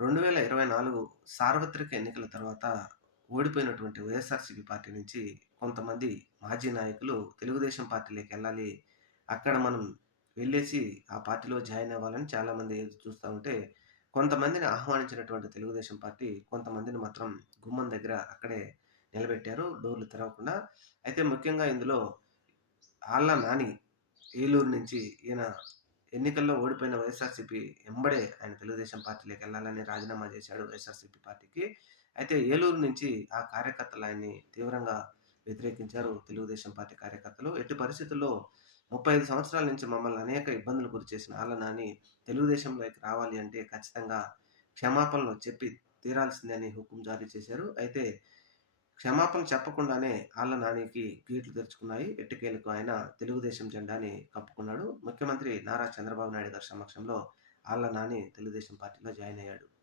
రెండు వేల ఇరవై నాలుగు సార్వత్రిక ఎన్నికల తర్వాత ఓడిపోయినటువంటి వైఎస్ఆర్సీపీ పార్టీ నుంచి కొంతమంది మాజీ నాయకులు తెలుగుదేశం పార్టీలోకి వెళ్ళాలి. అక్కడ మనం వెళ్ళేసి ఆ పార్టీలో జాయిన్ అవ్వాలని చాలామంది చూస్తూ ఉంటే కొంతమందిని ఆహ్వానించినటువంటి తెలుగుదేశం పార్టీ కొంతమందిని మాత్రం గుమ్మం దగ్గర అక్కడే నిలబెట్టారు డోర్లు తెరవకుండా. అయితే ముఖ్యంగా ఇందులో ఆళ్ళ నాని ఏలూరు నుంచి ఈయన ఎన్నికల్లో ఓడిపోయిన వైఎస్ఆర్సీపీ ఎంబడే ఆయన తెలుగుదేశం పార్టీలోకి వెళ్ళాలని రాజీనామా చేశాడు వైఎస్ఆర్సీపీ పార్టీకి. అయితే ఏలూరు నుంచి ఆ కార్యకర్తలు ఆయన్ని తీవ్రంగా వ్యతిరేకించారు తెలుగుదేశం పార్టీ కార్యకర్తలు. ఎట్టి పరిస్థితుల్లో ముప్పై ఐదు సంవత్సరాల నుంచి మమ్మల్ని అనేక ఇబ్బందులు గురి చేసిన ఆలనాని తెలుగుదేశంలోకి రావాలి అంటే ఖచ్చితంగా క్షమాపణలు చెప్పి తీరాల్సిందని హుకుం జారీ చేశారు. అయితే క్షమాపణ చెప్పకుండానే ఆళ్ళ నానికి గేట్లు తెరుచుకున్నాయి. ఎట్టకేలకు ఆయన తెలుగుదేశం జెండాని కప్పుకున్నాడు. ముఖ్యమంత్రి నారా చంద్రబాబు నాయుడు గారి సమక్షంలో ఆళ్ళ నాని తెలుగుదేశం పార్టీలో జాయిన్ అయ్యాడు.